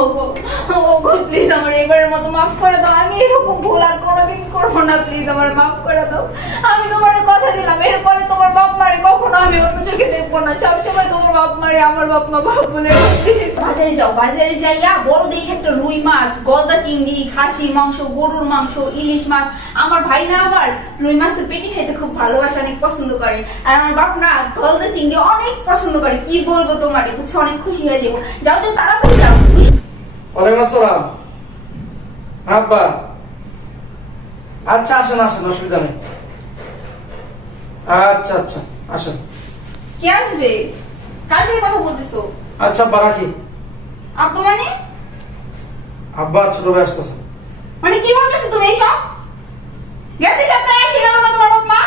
ওগো ওগো প্লিজ আমার এবারের মতো মাফ করে দাও, আমি এরকম ভুল আর কোনোদিন করবো না, প্লিজ আমার মাফ করে দাও। আমি তোমার কথা দিলাম এরপরে তোমার বাপ মারে কখনো আমি অন্য চোখে দেখবো না, সবসময় তোমার বাপ মারে আমার বাপ মা বাপ বলে। বাজারে যাও, বাজারে যাইয়া বড় দেখে একটা রুই মাছ, গলদা চিংড়ি, খাসির মাংস, গরুর মাংস, ইলিশ মাছ। আমার ভাই না আবার রুই মাছের পেটি খেতে খুব ভালোবাসে, অনেক পছন্দ করে, আর আমার বাপ না গলদা চিংড়ি অনেক পছন্দ করে। কি বলবো তোমারে, বুঝছো, অনেক খুশি হয়ে যাবো। যাও যাও তাড়াতাড়ি যাও। ওয়ালাইকুম আসসালাম আব্বা। আচ্ছা আসেন আসেন, অসুবিধা নেই। আচ্ছা আচ্ছা আসেন। কে আসবে? কার সাথে কথা বলতেছো? আচ্ছা আব্বা রাখি। আব্বা মানে? আব্বা আর ছোট ভাই আসতেছে। মানে কি বলতেছো তুমি এইসব? গেছে সপ্তাহে এসে গেল না তোমার বাপ মা,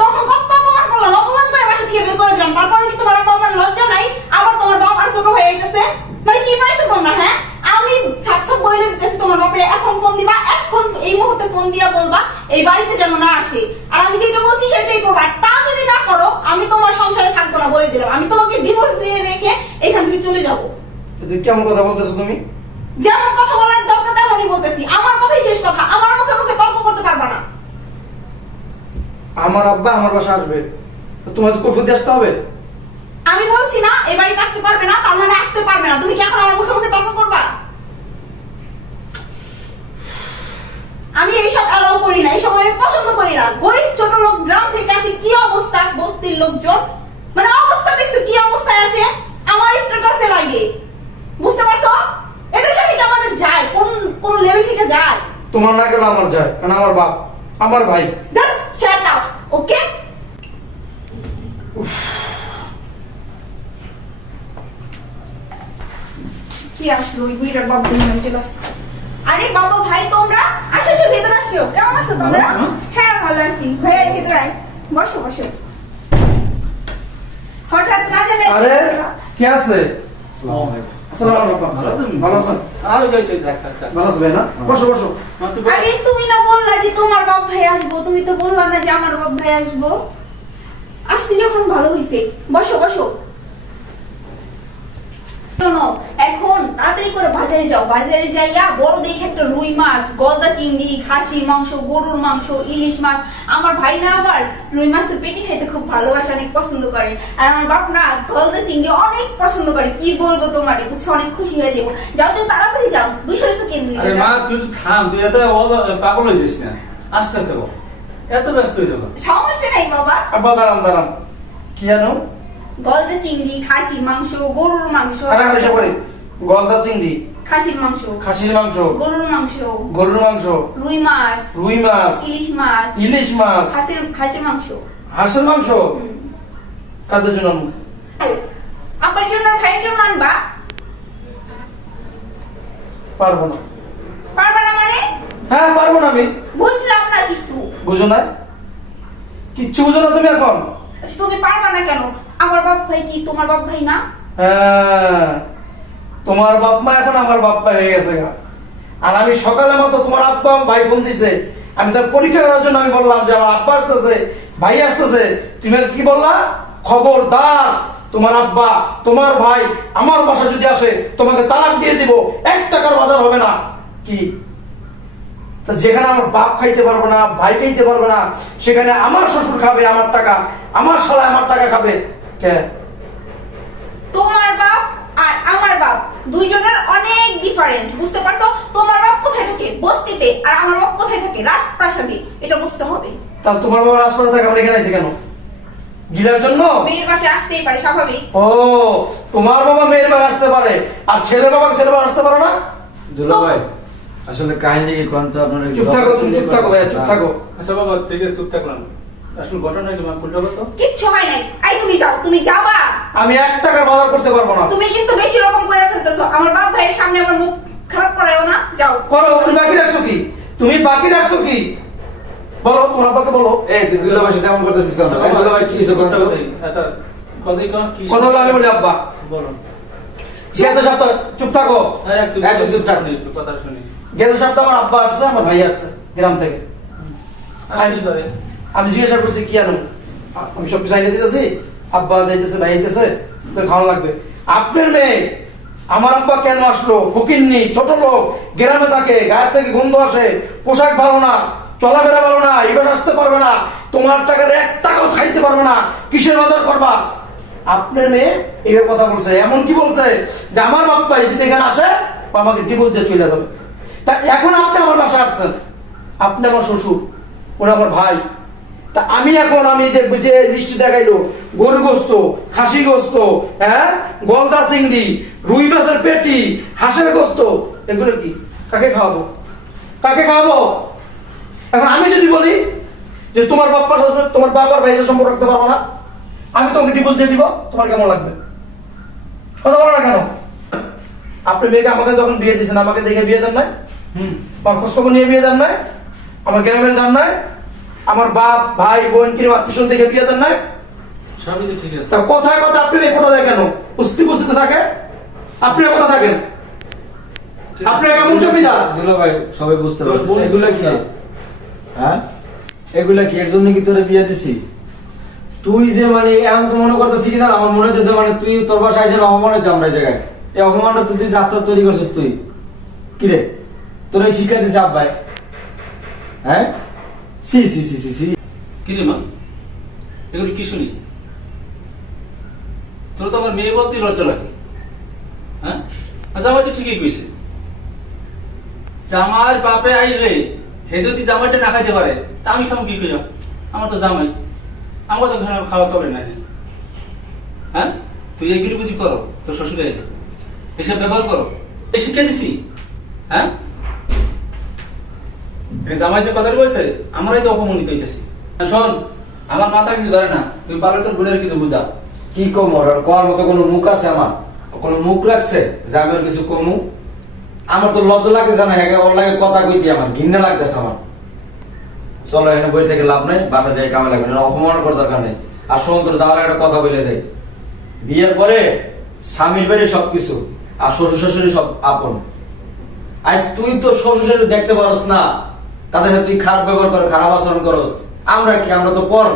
তখন কত অপমান করলাম, অপমান করে বাসা থেকে বের করে দিলাম, তারপরে কি তোমার বাবা আমার লজ্জা নাই? আবার তোমার বাপ আর ছোট হয়ে গেছে। মানে কি পাইছো তোমরা? হ্যাঁ আমি সব সব বলে দিতেছি তোমার বাপরে, এখন ফোন দিবা, এখন এই মুহূর্তে ফোন দিয়া বলবা এই বাড়িতে যেন না আসে, আর আমি যেটা বলছি সেটাই করবা। আর তা যদি না করো আমি তোমার সংসারে থাকবো না, বলে দিলাম। আমি তোমাকে ডিভোর্স দিয়ে রেখে এখান থেকে চলে যাবো। তুই কেমন কথা বলতেছো তুমি? যেমন কথা বলার দরকার তেমনই বলতেছি, আমার কথাই শেষ কথা, আমার মুখে মুখে তর্ক করতে পারবা না। আমার আব্বা আমার বাসা আসবে, তো তোমার কৈফিয়ত দিয়ে আসতে হবে। আমি বলছি না এই বাড়িতে আসতে পারবে না, তার মানে আসতে পারবে না। তুমি কি এখন আমার মুখে মুখে তর্ক করবা? আমি এইসব অ্যালাউ করি না, এইসব আমি পছন্দ করি না। গরিব ছোট লোক গ্রাম থেকে আসে, কি অবস্থা বস্তির লোকজন, মানে অবস্থা দেখছো কি অবস্থায় আসে, আমার স্ট্যাটাসে লাগে, বুঝতে পারছো? এদের সাথে কি আমাদের যায়, কোন কোন লেভেল থেকে যায়? তোমার না গেলে আমার যায়, কারণ আমার বাপ আমার ভাই। জাস্ট শাট আপ, ওকে? কি আসলো ওই বুইড়ার বাবা মনে চলে আসছে। আরে বাবা ভাই তোমরা আসো, আসো ভিতরে আসো। কেমন আছো তোমরা? হ্যাঁ ভালো আছি। ভাই এই ভিতরে আয়, বসো বসো। হঠাৎ না জানে আরে কি আছে? আসসালামু আলাইকুম। ভালো আছেন? ভালো আছেন? ভালো আছেন ভাই না? বসো বসো। আরে তুমি না বললা যে তোমার বাপ ভাই আসবো, তুমি তো বললা না যে আমার বাপ ভাই আসবো। আসতে যখন ভালো হইছে, বসো বসো। শোনো, এখন তাড়াতাড়ি করে বাজারে যাও, বাজারে যাইয়া বড় দেখে একটা রুই মাছ, গলদা চিংড়ি, খাসির মাংস, গরুর মাংস, ইলিশ মাছ। আমার ভাই না আবার রুই মাছের পেটি খেতে খুব ভালোবাসে, অনেক পছন্দ করে, আর আমার বাপ না গলদা চিংড়ি অনেক পছন্দ করে। কি বলবো তোমারে, বুঝছো, অনেক খুশি হয়ে যাবো। যাও যাও তাড়াতাড়ি যাও। বুঝছো কেন? আরে মা তুই একটু থাম, তুই এত পাগল হয়ে যাস না, আস্তে আস্তে বল, এত ব্যস্ত হয়েছ না। সমস্যা নাই বাবা। আব্বা দাঁড়ান দাঁড়ান, কি জানো? গলদা চিংড়ি, খাসির মাংস, গরুর মাংস। আরে হয়েছে পরে গলদা চিংড়ি, খাসির মাংস, খাসির মাংস, গরুর মাংস, গরুর মাংস, রুই মাছ, রুই মাছ, ইলিশ মাছ, ইলিশ মাছ, হাঁসের মাংস। হাঁসের মাংস। কাদের জন্য আনবো? আব্বার জন্য আর ভাইয়ের জন্য আনবা? পারবো না। পারবা না মানে? হ্যাঁ পারবো না আমি। বুঝলাম না কিছু। বুঝো না? কিচ্ছু বুঝো না তুমি এখন? আচ্ছা, তুমি পারবা না কেন? আমার বাপ ভাই কি তোমার বাপ ভাই না? হ্যাঁ, তোমার বাপ মা এখন আমার বাপ মা হয়ে গেছে গা। আর আমি সকালে মতো তোমার আব্বা ভাই ফোন দিছে, আমি তার পরীক্ষা করার জন্য আমি বললাম যে আমার আব্বা আসতেছে, ভাই আসতেছে। তুমি আর কি বললা? খবরদার, তোমার আব্বা তোমার ভাই আমার বাসা যদি আসে তোমাকে তালাক দিয়ে দিব, 1 টাকার বাজার হবে না। কি তা যেখানে আমার বাপ খাইতে পারবে না, ভাই খাইতে পারবে না, সেখানে আমার শ্বশুর খাবে আমার টাকা, আমার শালা আমার টাকা খাবে কে? তোমার বাপ আর আমার বাপ দুইজনের অনেক ডিফারেন্ট, বুঝতে পারছো? তোমার বাপ কোথায় থাকে? বস্তিতে, আর আমার বাপ কোথায় থাকে? রাজপ্রাসাদে। এটা বুঝতে হবে। তাহলে তোমার বাবা রাজপাড়া থাকে, আমরা এখানে আছি কেন? গিলার জন্য? মেয়ের বাসায় আসতেই পারে, স্বাভাবিক। ও, তোমার বাবা মেয়ের বাবা আসতে পারে, আর ছেলের বাবা ছেলের বাবা আসতে পারে না? দুলা ভাই আসলে কাহিনী কি কোন তো আপনারা চুপ থাকো, তুমি চুপ থাকো ভাই, চুপ থাকো। আচ্ছা বাবা ঠিক আছে, চুপ থাকলাম। আসলে ঘটনা কি মা খুলতে পারতো? কিচ্ছু হয় নাই। আই তুমি যাও, তুমি যাবা। আমি 1 টাকার বাজার করতে পারবো না। তুমি কিন্তু বেশি রকম করে ফেলতেছো। আমার বাপ ভাইয়ের সামনে আমার মুখ খারাপ করায়ও না। যাও। করো, তুমি বাকি রাখছো কি? তুমি বাকি রাখছো কি? বলো, তোমার আব্বাকে বলো। এই তুই দুলা ভাই সাথে এমন করতেছিস কেন? এই দুলা ভাই কি কিছু করতে কথা বলি। আচ্ছা কথাই কোন কি কথা বলে আমি বলি আব্বা। বলো। গেছে সপ্তাহ, চুপ থাকো। হ্যাঁ একটু একটু চুপ থাক। একটু কথা শুনি। গেছে সপ্তাহ আমার আব্বা আসছে, আমার ভাই আসছে গ্রাম থেকে। আসলে করে আমি জিজ্ঞাসা করছি কি আনো, আমি সবকিছু আইনে দিতেছি, আব্বা যাইতেছে ভাই যাইতেছে, তোর খাওয়া লাগবে। আপনার মেয়ে আমার আব্বা কেন আসলো? ফকিন্নি, ছোট লোক, গ্রামে থাকে, গায়ের থেকে গন্ধ আসে, পোশাক ভালো না, চলাফেরা ভালো না, এবার আসতে পারবে না, তোমার টাকার 1 টাকাও খাইতে পারবে না, কিসের বাজার করবা? আপনার মেয়ে এইভাবে কথা বলছে, এমন কি বলছে যে আমার বাপ্পা যদি এখানে আসে ও আমাকে ডিভোর্স দিয়ে চলে যাবে। তা এখন আপনি আমার বাসায় আসছেন, আপনি আমার শ্বশুর, ওরা আমার ভাই। তা আমি এখন যে লিস্ট দেখাইলো, গরু গোস্ত, খাসি গোস্ত, হ্যাঁ, গলদা চিংড়ি, রুই মাছের পেটি, হাঁসের গোস্ত, এগুলো কি কাকে খাওয়াবো? কাকে খাওয়াবো? এখন আমি যদি বলি যে তোমার বাপ্পার সাথে তোমার বাবার ভাইয়ের সম্পর্ক রাখতে পারবো না, আমি তোমাকে ডিভোর্স দিয়ে দিব, তোমার কেমন লাগবে? কথা বলো না কেন? আপনি মেয়েকে আমাকে যখন বিয়ে দিয়েছেন, আমাকে দেখে বিয়ে দেন নাই? আমার খোঁজখবর নিয়ে বিয়ে দেন নাই? আমার গ্রামের যান নাই? আমার বাপ ভাই বোন কিনে আত্মীয় থেকে বিয়ে দেন নাই? সবই তো ঠিক আছে। তা কথায় কথা আপনি মেয়ে কোথা কেন উপস্থিত থাকে? আপনি কোথা থাকেন? আপনি কেমন জমিদার? দুলা ভাই সবাই বুঝতে তোর পারছে বোন এগুলা কি? হ্যাঁ, এগুলা কি? এর জন্য কি তোরে বিয়ে দিছি? তুই যে মানে এমন তো মনে করতেছি কি জান, আমার মনে হচ্ছে মানে তুই তোর বাসায় আইসে অপমান হইতে আমরা এই জায়গায়। এই অপমানটা তুই রাস্তা তৈরি করছিস তুই। কি রে, তোর এই শিক্ষা দিছে আব্বাই? হ্যাঁ, সি সি সি সি সি। কি রে মা, এগুলো কি শুনি? তোর তো আমার মেয়ে বলতেই লজ্জা লাগে। হ্যাঁ, জামাই তো ঠিকই কইছে। জামার বাপে আইলে হে যদি জামাইটা না খাইতে পারে তা আমি খাবো কি কইয়া? আমার তো জামাই, আমার তো খাওয়া চলে না। হ্যাঁ, তুই এগুলি বুঝি করো, তোর শ্বশুরে এলে এসব ব্যবহার করো, এই শিক্ষা দিছি? হ্যাঁ, জামাই যে কথা বলছে আমরাই তো অপমানিত হইতেছি। শোন, আমার মাথা কিছু ধরে না, তুই পারলে তোর বোনের কিছু বুঝা। কি কম? ওর কর মতো কোনো মুখ আছে আমার? কোনো মুখ লাগছে যে আমি ওর কিছু কমু? আমার তো লজ্জা লাগে জানা, হ্যাঁ, ওর লাগে কথা কইতে আমার ঘৃণা লাগতেছে আমার। চলো এখানে বই থেকে লাভ নাই, বাসা যাই কামে লাগবে না, অপমান করার দরকার নেই। আর শোন, তোর যাওয়ার একটা কথা বলে যাই, বিয়ের পরে স্বামীর বাড়ি সবকিছু আর শ্বশুর শাশুড়ি সব আপন। আজ তুই তো শ্বশুর শাশুড়ি দেখতে পারস না, তাদের সাথে তুই খারাপ ব্যবহার করো, খারাপ আচরণ করস। আমরা কি? আমরা তো পর,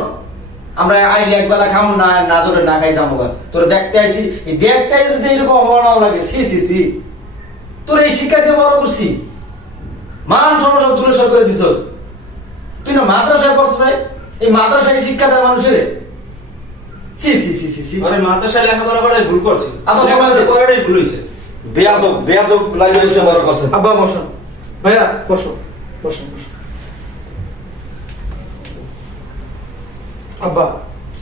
আমরা আইলে একবেলা খামো না, না জোরে না খাই যাবো। তোর দেখতে আইসি, এই দেখতে আইসি যদি এরকম অপমান লাগে, সি সি সি। তোর এই শিক্ষা দিয়ে বড় করছি, মান সম্মান সব দূরে সব করে দিছস। তুই না মাদ্রাসায় পড়ছিস, এই মাদ্রাসায় শিক্ষা দেয় মানুষের? সি সি সি সি সি। আরে মাদ্রাসায় লেখাপড়া করাই ভুল করছি, আমার লেখাপড়া সমাজে- করাটাই ভুল হয়েছে। বেয়াদব বেয়াদব লাগে বসে বড় করছে। আব্বা বসো, ভাইয়া বসো, বসো বসো। আব্বা,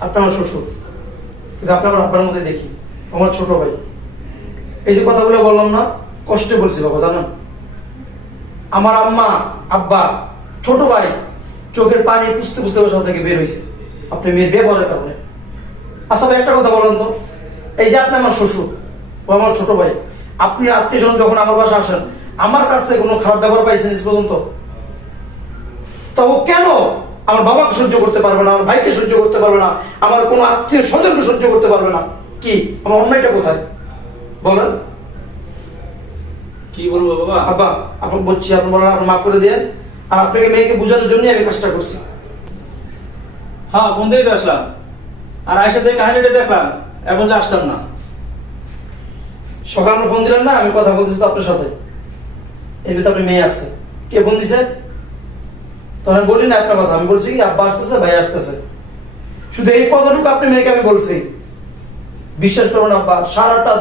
আপনি আমার শ্বশুর, কিন্তু আপনি আমার আব্বার মধ্যে দেখি আমার ছোট ভাই। এই যে কথাগুলো বললাম না, কষ্টে বলছি বাবা, জানেন? আমার আম্মা আব্বা ছোট ভাই চোখের পানি পুষতে পুষতে বাসা থেকে বের হয়েছে আপনি মেয়ের ব্যবহারের কারণে। আচ্ছা ভাই, একটা কথা বলেন তো, এই যে আপনি আমার শ্বশুর, ও আমার ছোট ভাই, আপনি আত্মীয় স্বজন যখন আমার বাসা আসেন, আমার কাছ থেকে কোনো খারাপ ব্যবহার পাইছেন আজ পর্যন্ত? তা ও কেন আমার বাবাকে সহ্য করতে পারবে না, আমার ভাইকে সহ্য করতে পারবে না, আমার কোনো আত্মীয় স্বজনকে সহ্য করতে পারবে না? কি আমার অন্যায়টা কোথায় বলেন? কি বলবো বাবা? আব্বা, আপনি বলছি, আপনি বলেন, আপনি মাফ করে দিয়ে, আর আপনাকে মেয়েকে বোঝানোর জন্যই আমি কাজটা করছি। হ্যাঁ, ফোন দিয়ে আসলাম, আর আয়সা থেকে কাহিনীটা দেখলাম, এখন যে আসতাম না। সকালে ফোন দিলেন না, আমি কথা বলতেছি তো আপনার সাথে, এর ভিতরে আপনি মেয়ে আসছে, কে ফোন দিছে? তখন আমি বলি না আপনার কথা, আমি বলছি কি আব্বা আসতেছে, ভাই আসতেছে, শুধু এই কথাটুকু আপনি মেয়েকে আমি বলছি। বিশ্বাস করবেন আব্বা, সারাটা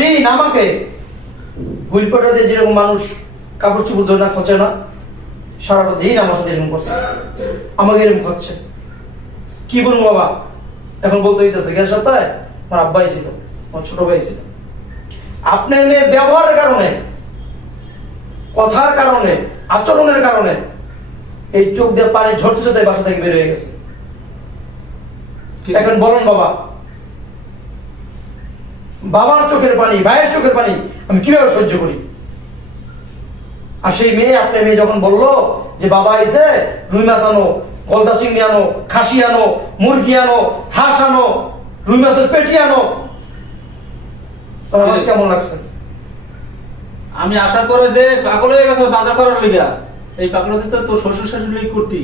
দিন আমাকে হুইলপটা দিয়ে যেরকম মানুষ কাপড় চুপড় ধরে না খোঁচে না, সারাটা দিন আমার সাথে এরকম করছে, আমাকে এরকম খাচ্ছে। কি বলবো বাবা, এখন বলতে হইতেছে গেল সপ্তাহে আমার আব্বাই ছিল, আমার ছোট ভাই ছিল। আপনার মেয়ে ব্যবহারের কারণে, কথার কারণে, আচরণের কারণে এই চোখ দিয়ে পানি ঝরতে ঝরতে বাসা থেকে বের হয়ে গেছে। এখন বলেন বাবা, বাবার চোখের পানি, ভাইয়ের চোখের পানি আমি কিভাবে সহ্য করি? আর সেই মেয়ে, আপনার মেয়ে যখন বললো যে বাবা এসে রুই মাছ আনো, গলদা চিংড়ি আনো, খাসি আনো, মুরগি আনো, হাঁস আনো, রুই মাছের পেটি আনো, তোমার কাছে কেমন লাগছে? আমি আসার পরে যে পাগল হয়ে গেছে বাজার করার লিগা, এই পাগল তো তোর শ্বশুর শাশুড়ি করতি,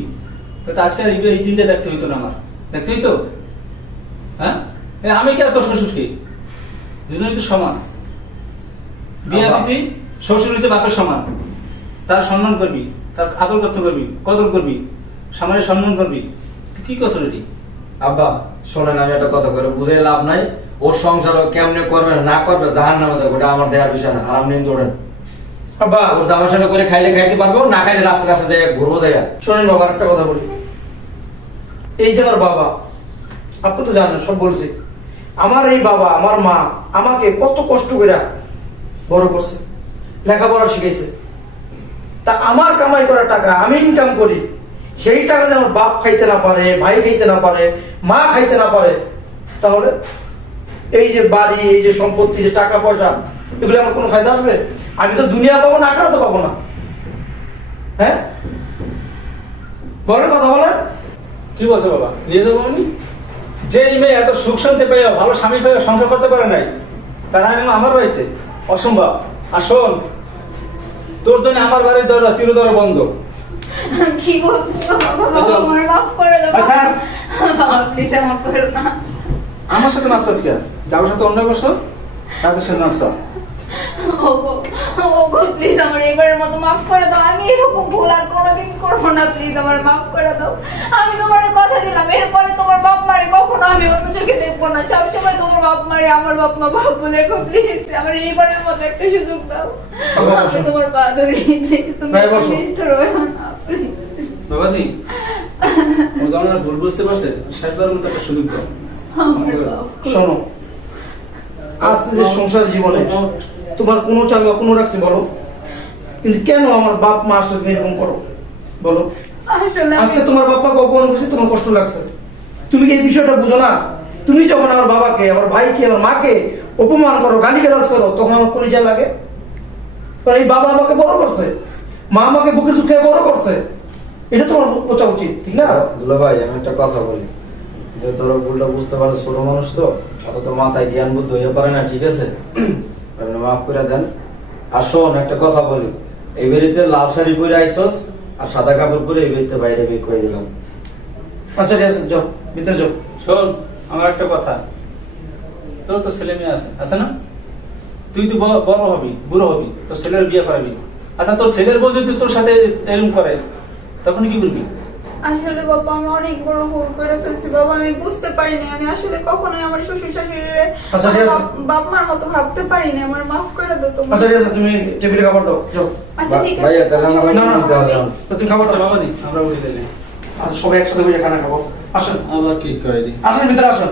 তো আজকে এই দিনটা দেখতে হইতো না, আমার দেখতে হইতো? হ্যাঁ, আমি কে তোর শ্বশুরকে? দুজনে তো সমান। বিয়ে বাবা। দিছি, শ্বশুর হচ্ছে বাপের সমান। তার সম্মান করবি, তার আদর যত্ন করবি, কদর করবি, সামনে সম্মান করবি। তুই কি করছো রেডি? আব্বা শোনেন, আমি একটা কথা করে বুঝে লাভ নাই। ওর সংসার ও কেমনে করবে না করবে জাহান নামে যাবে, ওটা আমার দেয়ার বিষয় না। আর আপনি দৌড়েন, আব্বা ওর জামার সাথে করে খাইলে খাইতে পারবো, না খাইলে রাস্তা রাস্তা দিয়ে ঘুরবো যাইয়া। শোনেন বাবা, একটা কথা বলি। এই যে আমার বাবা, আপনি তো জানেন, সব বলছি। আমার এই বাবা, আমার মা আমাকে কত কষ্ট করে বড় করছে, লেখাপড়া শিখাইছে। তা আমার কামাই করা টাকা আমি ইনকাম করি, সেই টাকা যেন বাপ খাইতে না পারে, ভাই খাইতে না পারে, মা খাইতে না পারে, তাহলে এই যে বাড়ি, এই যে সম্পত্তি, যে টাকা পয়সা, এগুলো আমার কোনো ফায়দা আসবে? আমি তো দুনিয়া পাবো না, আখেরাত পাবো না। হ্যাঁ বলেন, কথা বলেন। কি বলছো বাবা? নিয়ে যাবো আমি? যে মেয়ে এত সুখ শান্তি পেয়েও, ভালো স্বামী পেয়েও সংসার করতে পারে নাই, তারা আমি আমার বাড়িতে? অসম্ভব। আর শোন, তোর জন্য আমার বাড়ির দরজা চিরতরে বন্ধ। কি বলছো বাবা? আচ্ছা। আমার মাফ করে দাও আচ্ছা। বাবা, প্লিজ আমার করো না। আমার সাথে নামছাস কে? যার সাথে অন্যায় করছো তাদের সাথে নামছা। ওগো প্লিজ আমার এবারের মতো মাফ করে দাও। আমি এরকম ভুল আর কোনোদিন করবো না। প্লিজ আমার মাফ করে দাও। আমি তোমার কথা দিলাম, এরপরে তোমার বাপ মারে কখনো আমি অন্য চোখে দেখবো না। সবসময় তোমার বাপ মারে আমার বাপ মা ভাববো। দেখো প্লিজ আমার এইবারের মতো একটা সুযোগ দাও। আমি তোমার পা ধরি, প্লিজ তুমি ভাই, বসো। নিষ্ঠুর হয়ো না, প্লিজ। বাবাজি, ও যেমন আর ভুল বুঝতে পারছে, শেষবারের মতো একটা সুযোগ দাও। আমার মাফ করো। শোনো, আজ যে সংসার জীবনে তোমার কোনো চাঙ্গা কোনো রাখছি বলো, কিন্তু কেন আমার বাপ মা আসলে তুমি এরকম করো বলো? আসলে আজকে তোমার বাপ মাকে অপমান করছি, তোমার কষ্ট লাগছে। তুমি কি এই বিষয়টা বুঝো না? তুমি যখন আমার বাবাকে, আমার ভাইকে, আমার মাকে অপমান করো, গালিগালাজ করো, তখন আমার কলিজা লাগে। কারণ এই বাবা আমাকে বড় করছে, মা আমাকে বুকের দুঃখে বড় করছে, এটা তোমার বোঝা উচিত, ঠিক না? দুলা ভাই, আমি একটা কথা বলি, যে তোর ভুলটা বুঝতে পারছে, ছোট মানুষ তো, অত তো মাথায় জ্ঞান বুদ্ধি হয়ে পারে না, ঠিক আছে? আপনি মাফ করে দেন। আর শোন, একটা কথা বলি, এই বাড়িতে লাল শাড়ি পরে আইসস আর সাদা কাপড় পরে এই বাড়িতে বাইরে বের করে দিলাম। আচ্ছা ঠিক আছে, যাও ভিতরে যাও। শোন, আমার একটা কথা, তোর তো ছেলে মেয়ে আছে, আছে না? তুই তো বড় হবি, বুড়ো হবি, তোর ছেলের বিয়ে করাবি। আচ্ছা, তোর ছেলের বউ যদি তোর সাথে এরকম করে, তখন কি করবি? আসলে বাবা আমি অনেক বড় ভুল করে ফেলছি বাবা। আমি বুঝতে পারিনি। আমি আসলে কখনোই আমার শ্বশুর শাশুড়ির আচ্ছা, ঠিক আছে। বাপ মার মতো ভাবতে পারিনি। আমার মাফ করে দাও তুমি। আচ্ছা ঠিক আছে, তুমি টেবিলে খাবার দাও, যাও। আচ্ছা ঠিক ভাইয়া, আছে। তাহলে আমার না, না, দেওয়া যাবে। তো তুমি খাবার আচ্ছা দাও। বাবাজি, আমরা উঠে দিলে আর সবাই একসাথে বসে খানা খাবো। আসেন, আবার কি করে দিই? আসেন ভিতরে আসেন।